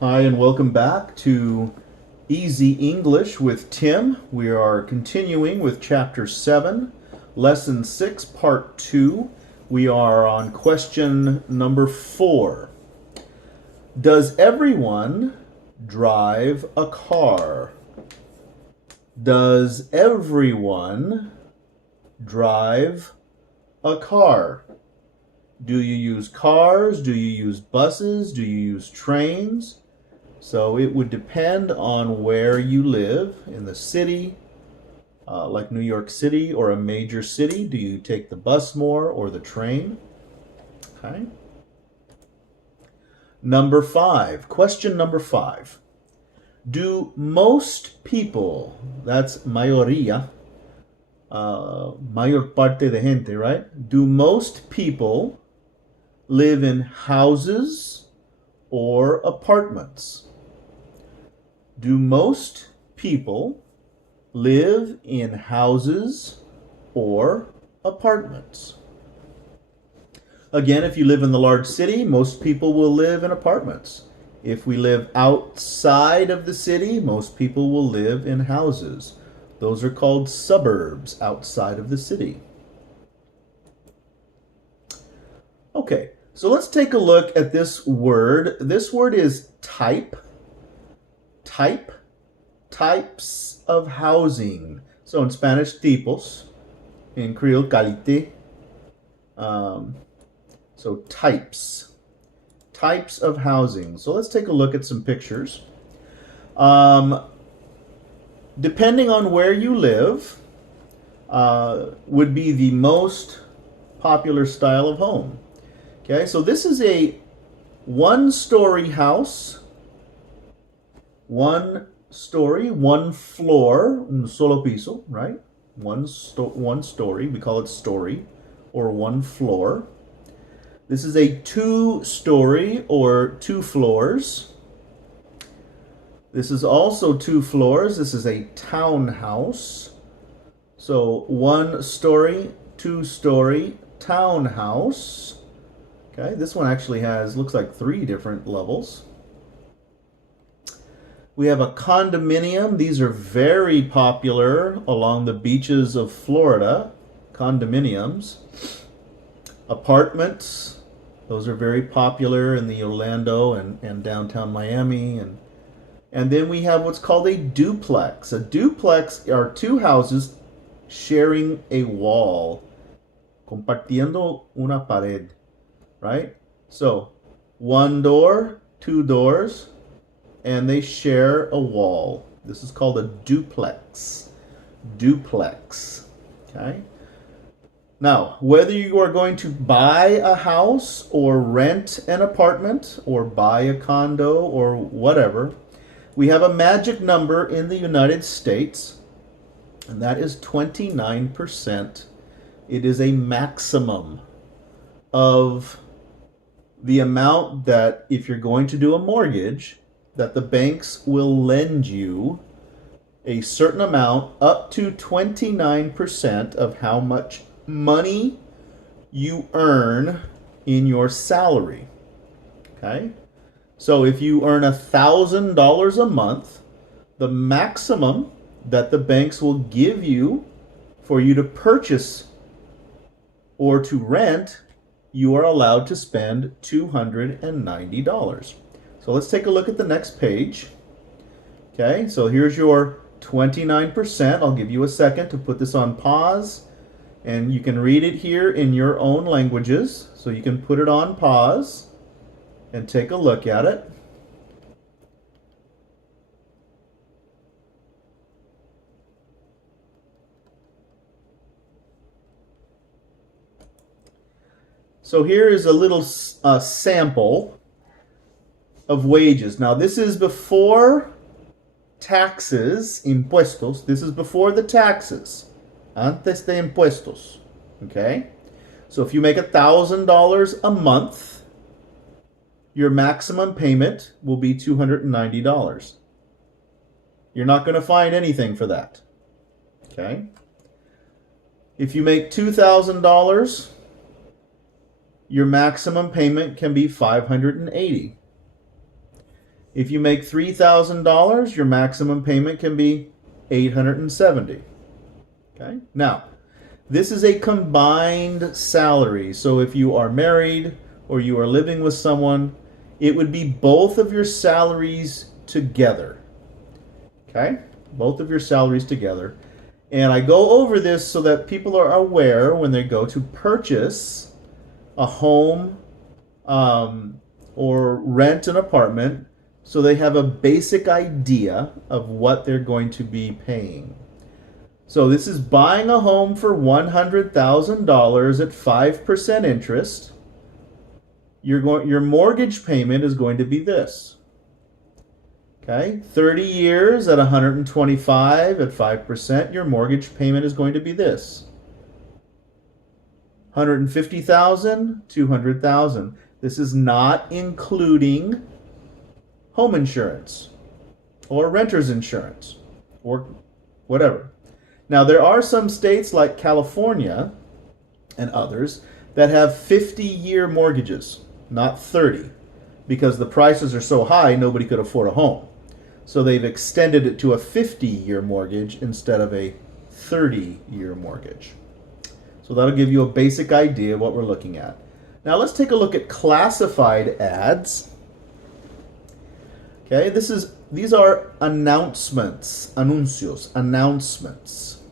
Hi, and welcome back to Easy English with Tim. We are continuing with Chapter 7, Lesson 6, Part 2. We are on question number 4. Does everyone drive a car? Does everyone drive a car? Do you use cars? Do you use buses? Do you use trains? So it would depend on where you live in the city, like New York City or a major city. Do you take the bus more or the train? Okay. Number 5. Question number 5. Do most people, that's mayoría, mayor parte de gente, right? Do most people live in houses or apartments? Do most people live in houses or apartments? Again, if you live in the large city, most people will live in apartments. If we live outside of the city, most people will live in houses. Those are called suburbs outside of the city. Okay, so let's take a look at this word. This word is type. Type, types of housing. So in Spanish, tipos. In Creole, qualité. So types. Types of housing. So let's take a look at some pictures. Depending on where you live, would be the most popular style of home. Okay, so this is a one-story house. One story, one floor, un solo piso, right? One story, we call it story, or one floor. This is a two-story or two floors. This is also two floors. This is a townhouse. So one story, two-story townhouse. Okay, this one actually looks like 3 different levels. We have a condominium. These are very popular along the beaches of Florida. Condominiums. Apartments. Those are very popular in the Orlando and downtown Miami. And then we have what's called a duplex. A duplex are two houses sharing a wall. Compartiendo una pared. Right? So, one door, two doors, and they share a wall. This is called a duplex. Duplex. Okay? Now, whether you are going to buy a house or rent an apartment or buy a condo or whatever, we have a magic number in the United States, and that is 29%. It is a maximum of the amount that, if you're going to do a mortgage, that the banks will lend you a certain amount up to 29% of how much money you earn in your salary. Okay? So if you earn $1,000 a month, the maximum that the banks will give you for you to purchase or to rent, you are allowed to spend $290. So let's take a look at the next page. Okay, so here's your 29%. I'll give you a second to put this on pause, and you can read it here in your own languages. So you can put it on pause and take a look at it. So here is a little sample of wages. Now this is before taxes, impuestos. This is before the taxes. Antes de impuestos. Okay? So if you make $1,000 a month, your maximum payment will be $290. You're not going to find anything for that. Okay? If you make $2,000, your maximum payment can be $580. If you make $3,000, your maximum payment can be $870. Okay? Now, this is a combined salary. So if you are married or you are living with someone, it would be both of your salaries together. Okay? Both of your salaries together. And I go over this so that people are aware when they go to purchase a home or rent an apartment, so they have a basic idea of what they're going to be paying. So this is buying a home for $100,000 at 5% interest. Your mortgage payment is going to be this. Okay, 30 years at 125 at 5%, your mortgage payment is going to be this. 150,000, 200,000. This is not including home insurance or renter's insurance or whatever. Now, there are some states like California and others that have 50-year mortgages, not 30, because the prices are so high nobody could afford a home. So they've extended it to a 50-year mortgage instead of a 30-year mortgage. So that'll give you a basic idea of what we're looking at. Now let's take a look at classified ads. Okay, these are announcements, anuncios, announcements.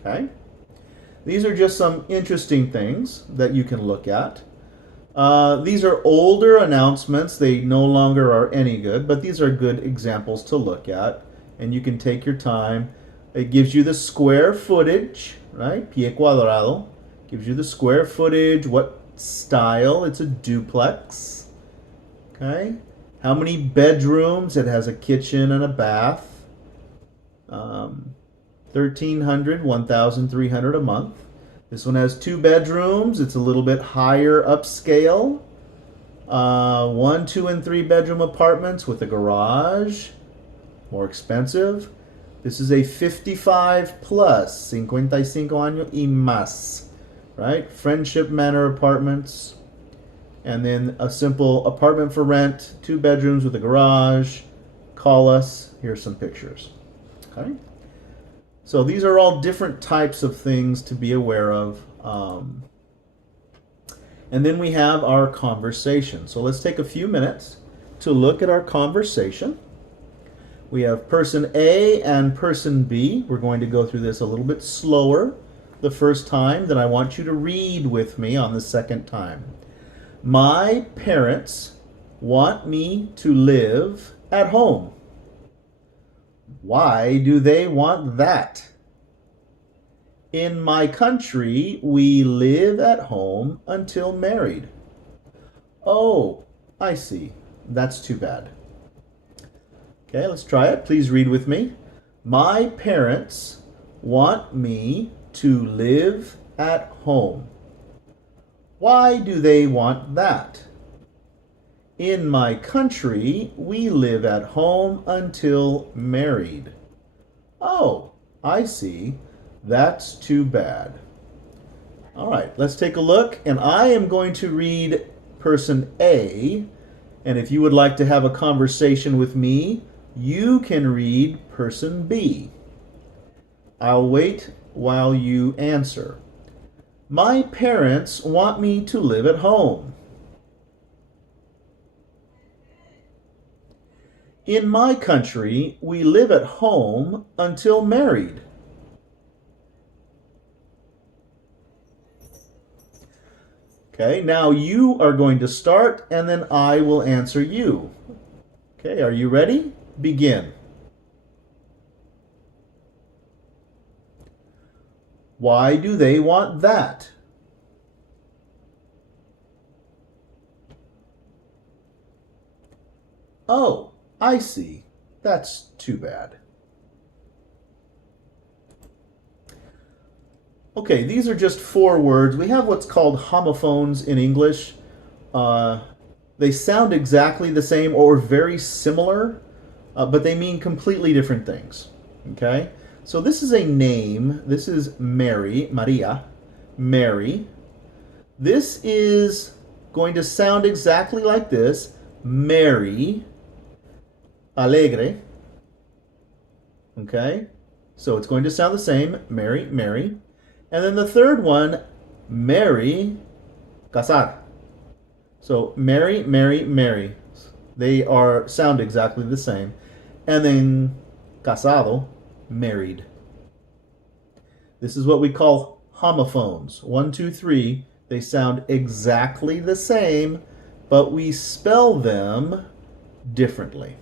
Okay, these are just some interesting things that you can look at. These are older announcements. They no longer are any good, but these are good examples to look at, and you can take your time. It gives you the square footage, right? Pie cuadrado. Gives you the square footage, what style. It's a duplex. Okay. How many bedrooms? It has a kitchen and a bath. 1,300, 1,300 a month. This one has 2 bedrooms. It's a little bit higher upscale. 1, 2, and 3 bedroom apartments with a garage. More expensive. This is a 55 plus, 55 años y más, right? Friendship Manor apartments. And then a simple apartment for rent, 2 bedrooms with a garage. Call us. Here's some pictures. Okay. So these are all different types of things to be aware of. And then we have our conversation. So let's take a few minutes to look at our conversation. We have person A and person B. We're going to go through this a little bit slower the first time, then I want you to read with me on the second time. My parents want me to live at home. Why do they want that? In my country, we live at home until married. Oh, I see. That's too bad. Okay, let's try it. Please read with me. My parents want me to live at home. Why do they want that? In my country, we live at home until married. Oh, I see. That's too bad. All right, let's take a look. And I am going to read person A. And if you would like to have a conversation with me, you can read person B. I'll wait while you answer. My parents want me to live at home. In my country, we live at home until married. Okay, now you are going to start and then I will answer you. Okay, are you ready? Begin. Why do they want that? Oh, I see. That's too bad. Okay, these are just 4 words. We have what's called homophones in English. They sound exactly the same or very similar, but they mean completely different things. Okay? So this is a name. This is Mary, Maria, Mary. This is going to sound exactly like this, Mary. alegre. Okay? So it's going to sound the same, merry, merry. And then the third one, merry, casar. So merry, merry, merry. They sound exactly the same. And then casado, married. This is what we call homophones. 1, 2, 3. They sound exactly the same, but we spell them differently.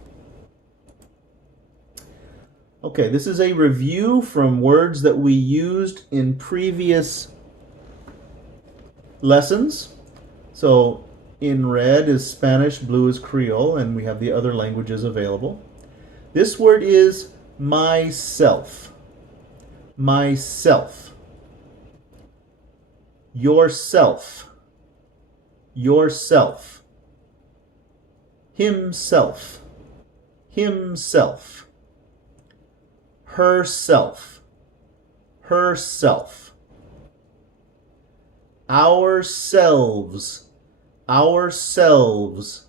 Okay, this is a review from words that we used in previous lessons. So in red is Spanish, blue is Creole, and we have the other languages available. This word is myself. Myself. Yourself. Yourself. Himself. Himself. Herself. Herself. Ourselves. Ourselves.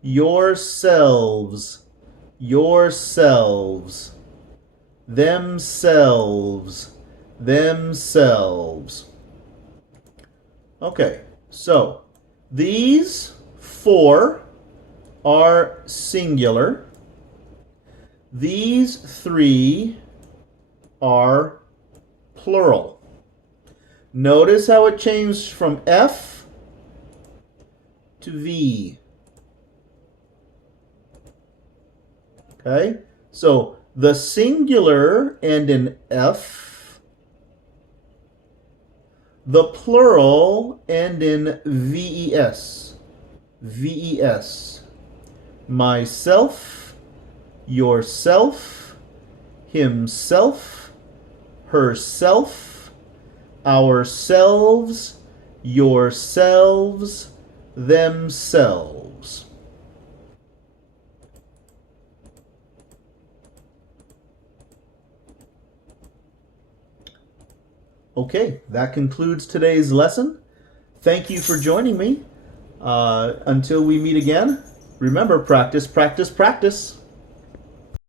Yourselves. Yourselves. Themselves. Themselves. Okay, so these 4 are singular. These 3 are plural. Notice how it changed from F to V. Okay, so the singular end in F, the plural end in VES. VES. Myself, yourself, himself, herself, ourselves, yourselves, themselves. Okay, that concludes today's lesson. Thank you for joining me. Until we meet again, remember, practice, practice, practice.